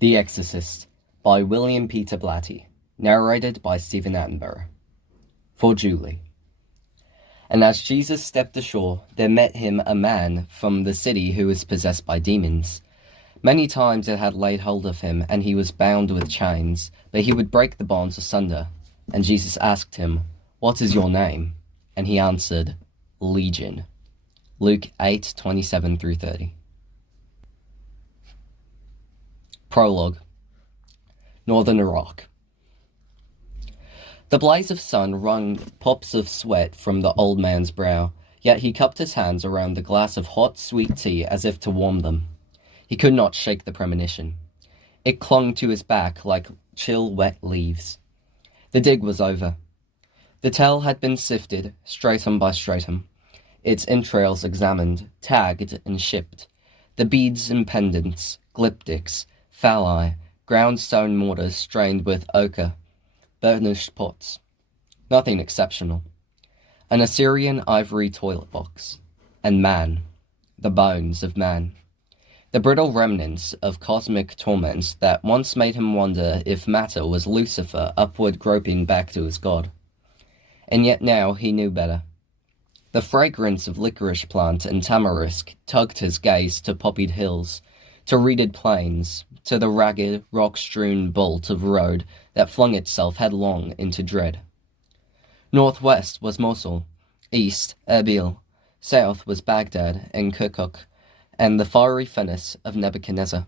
The Exorcist by William Peter Blatty, narrated by Stephen Attenborough. For Julie. And as Jesus stepped ashore, there met him a man from the city who was possessed by demons. Many times it had laid hold of him, and he was bound with chains, but he would break the bonds asunder. And Jesus asked him, "What is your name?" And he answered, "Legion." Luke 8:27-30. Prologue. Northern Iraq. The blaze of sun wrung pops of sweat from the old man's brow, yet he cupped his hands around the glass of hot, sweet tea as if to warm them. He could not shake the premonition. It clung to his back like chill, wet leaves. The dig was over. The tell had been sifted, stratum by stratum, its entrails examined, tagged, and shipped. The beads and pendants, glyptics, phalli, ground stone mortars strained with ochre, burnished pots. Nothing exceptional. An Assyrian ivory toilet box. And man. The bones of man. The brittle remnants of cosmic torments that once made him wonder if matter was Lucifer upward groping back to his god. And yet now he knew better. The fragrance of licorice plant and tamarisk tugged his gaze to poppied hills, to reeded plains, to the ragged, rock-strewn bolt of road that flung itself headlong into dread. Northwest was Mosul, east Erbil, south was Baghdad and Kirkuk, and the fiery furnace of Nebuchadnezzar.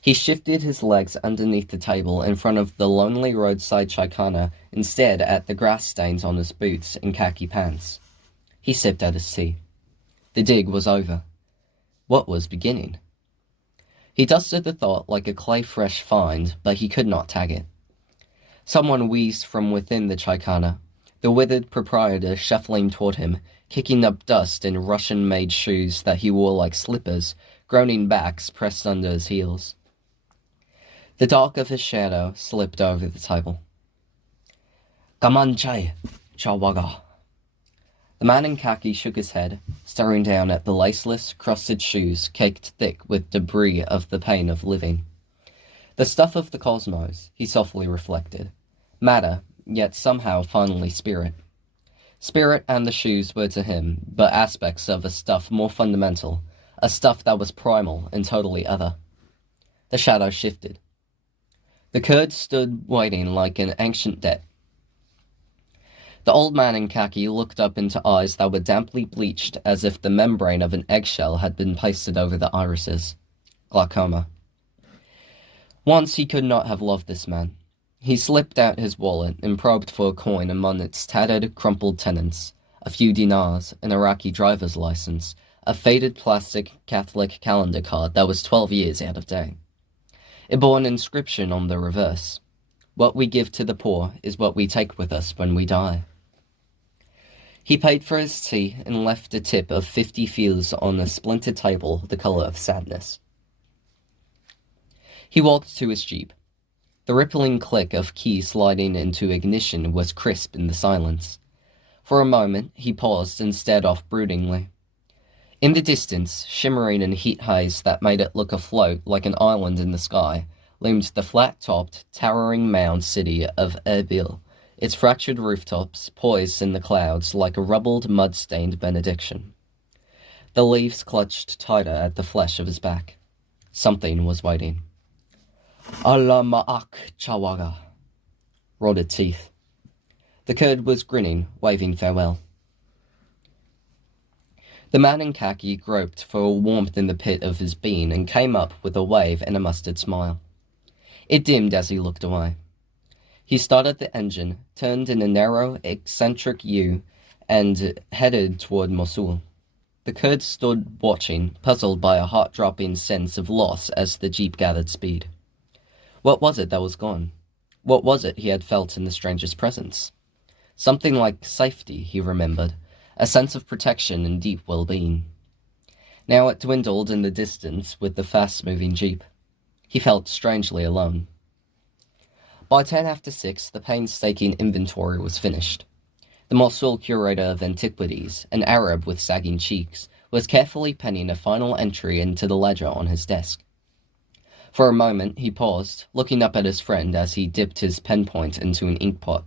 He shifted his legs underneath the table in front of the lonely roadside chikana and stared at the grass stains on his boots and khaki pants. He sipped at his tea. The dig was over. What was beginning? He dusted the thought like a clay-fresh find, but he could not tag it. Someone wheezed from within the chikana, the withered proprietor shuffling toward him, kicking up dust in Russian-made shoes that he wore like slippers, groaning backs pressed under his heels. The dark of his shadow slipped over the table. "Kamanchai, Chawaga." The man in khaki shook his head, staring down at the laceless, crusted shoes caked thick with debris of the pain of living. The stuff of the cosmos, he softly reflected. Matter, yet somehow finally spirit. Spirit and the shoes were to him but aspects of a stuff more fundamental, a stuff that was primal and totally other. The shadow shifted. The Kurd stood waiting like an ancient debt. The old man in khaki looked up into eyes that were damply bleached as if the membrane of an eggshell had been pasted over the irises. Glaucoma. Once he could not have loved this man. He slipped out his wallet and probed for a coin among its tattered, crumpled tenants, a few dinars, an Iraqi driver's license, a faded plastic Catholic calendar card that was 12 years out of date. It bore an inscription on the reverse. What we give to the poor is what we take with us when we die. He paid for his tea and left a tip of 50 fils on a splintered table the color of sadness. He walked to his jeep. The rippling click of keys sliding into ignition was crisp in the silence. For a moment, he paused and stared off broodingly. In the distance, shimmering in heat haze that made it look afloat like an island in the sky, loomed the flat-topped, towering mound city of Erbil, its fractured rooftops poised in the clouds like a rubbled, mud-stained benediction. The leaves clutched tighter at the flesh of his back. Something was waiting. "Allah ma'ak, Chawaga," rotted teeth. The Kurd was grinning, waving farewell. The man in khaki groped for a warmth in the pit of his being and came up with a wave and a mustard smile. It dimmed as he looked away. He started the engine, turned in a narrow, eccentric U, and headed toward Mosul. The Kurd stood watching, puzzled by a heart-dropping sense of loss as the jeep gathered speed. What was it that was gone? What was it he had felt in the stranger's presence? Something like safety, he remembered, a sense of protection and deep well-being. Now it dwindled in the distance with the fast-moving jeep. He felt strangely alone. By 6:10, the painstaking inventory was finished. The Mosul curator of antiquities, an Arab with sagging cheeks, was carefully penning a final entry into the ledger on his desk. For a moment he paused, looking up at his friend as he dipped his pen point into an inkpot.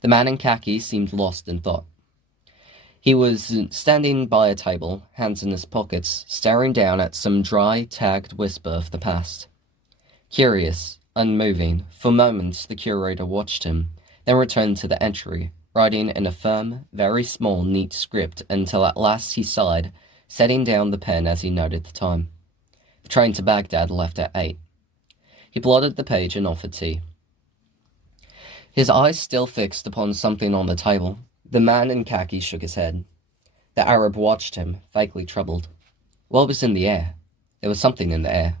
The man in khaki seemed lost in thought. He was standing by a table, hands in his pockets, staring down at some dry, tagged whisper of the past. Curious, unmoving, for moments the curator watched him, then returned to the entry, writing in a firm, very small, neat script until at last he sighed, setting down the pen as he noted the time. The train to Baghdad left at 8. He blotted the page and offered tea. His eyes still fixed upon something on the table, the man in khaki shook his head. The Arab watched him, vaguely troubled. What was in the air? There was something in the air.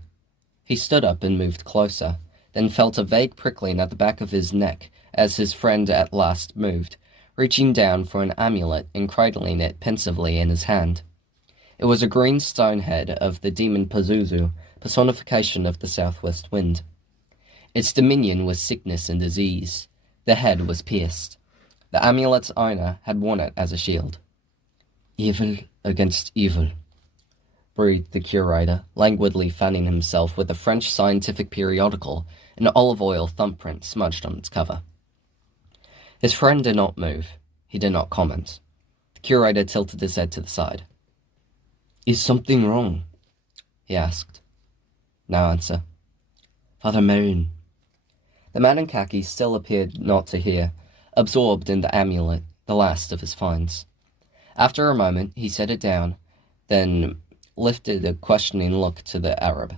He stood up and moved closer, then felt a vague prickling at the back of his neck as his friend at last moved, reaching down for an amulet and cradling it pensively in his hand. It was a green stone head of the demon Pazuzu, personification of the southwest wind. Its dominion was sickness and disease. The head was pierced. The amulet's owner had worn it as a shield. Evil against evil, breathed the curator, languidly fanning himself with a French scientific periodical, an olive oil thumbprint smudged on its cover. His friend did not move. He did not comment. The curator tilted his head to the side. Is something wrong? He asked. No answer. Father Marion. The man in khaki still appeared not to hear, absorbed in the amulet, the last of his finds. After a moment, he set it down, then lifted a questioning look to the Arab.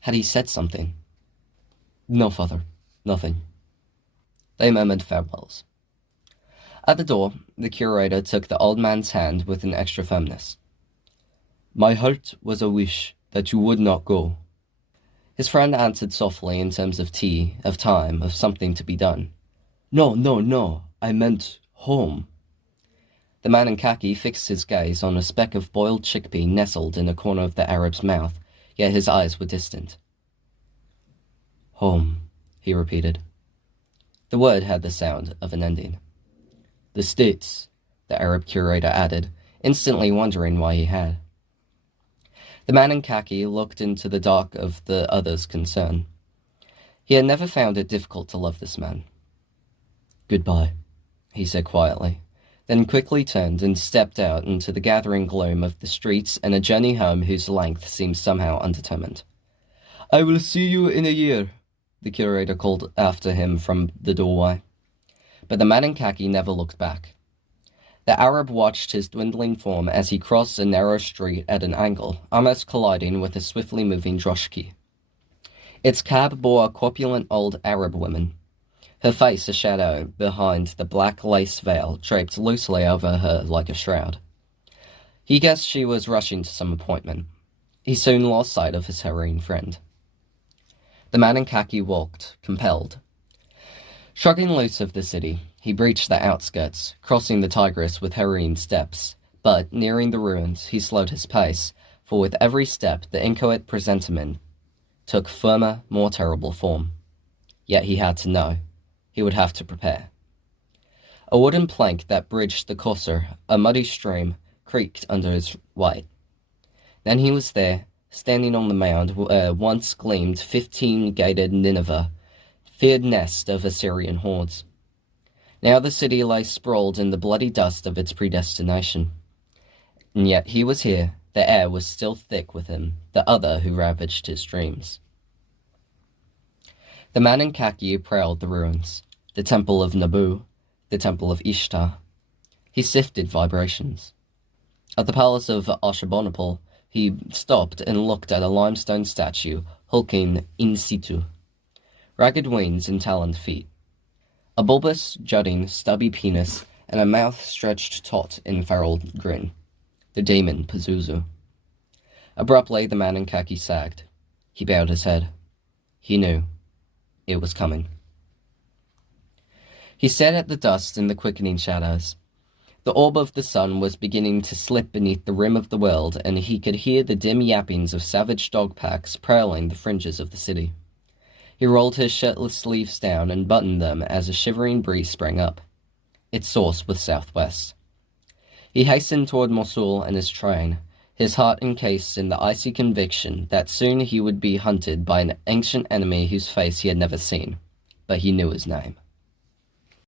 Had he said something? No, father, nothing. They murmured farewells. At the door, the curator took the old man's hand with an extra firmness. My heart was a wish that you would not go. His friend answered softly in terms of tea, of time, of something to be done. No, I meant home. The man in khaki fixed his gaze on a speck of boiled chickpea nestled in a corner of the Arab's mouth, yet his eyes were distant. Home, he repeated. The word had the sound of an ending. The States, the Arab curator added, instantly wondering why he had. The man in khaki looked into the dark of the other's concern. He had never found it difficult to love this man. Goodbye, he said quietly, then quickly turned and stepped out into the gathering gloom of the streets and a journey home whose length seemed somehow undetermined. I will see you in a year, the curator called after him from the doorway. But the man in khaki never looked back. The Arab watched his dwindling form as he crossed a narrow street at an angle, almost colliding with a swiftly moving droshky. Its cab bore a corpulent old Arab woman, her face a shadow behind the black lace veil draped loosely over her like a shroud. He guessed she was rushing to some appointment. He soon lost sight of his harrying friend. The man in khaki walked, compelled. Shrugging loose of the city, he breached the outskirts, crossing the Tigris with hurrying steps, but, nearing the ruins, he slowed his pace, for with every step the inchoate presentiment took firmer, more terrible form. Yet he had to know. He would have to prepare. A wooden plank that bridged the Kosser, a muddy stream, creaked under his weight. Then he was there, standing on the mound where once gleamed 15-gated Nineveh, feared nest of Assyrian hordes. Now the city lay sprawled in the bloody dust of its predestination. And yet he was here, the air was still thick with him, the other who ravaged his dreams. The man in khaki prowled the ruins, the temple of Nabu, the temple of Ishtar. He sifted vibrations. At the palace of Ashurbanipal, he stopped and looked at a limestone statue, hulking in situ. Ragged wings and taloned feet. A bulbous, jutting, stubby penis, and a mouth stretched taut in feral grin. The demon Pazuzu. Abruptly, the man in khaki sagged. He bowed his head. He knew. It was coming. He stared at the dust in the quickening shadows. The orb of the sun was beginning to slip beneath the rim of the world, and he could hear the dim yappings of savage dog packs prowling the fringes of the city. He rolled his shirtless sleeves down and buttoned them as a shivering breeze sprang up. Its source was southwest. He hastened toward Mosul and his train, his heart encased in the icy conviction that soon he would be hunted by an ancient enemy whose face he had never seen, but he knew his name.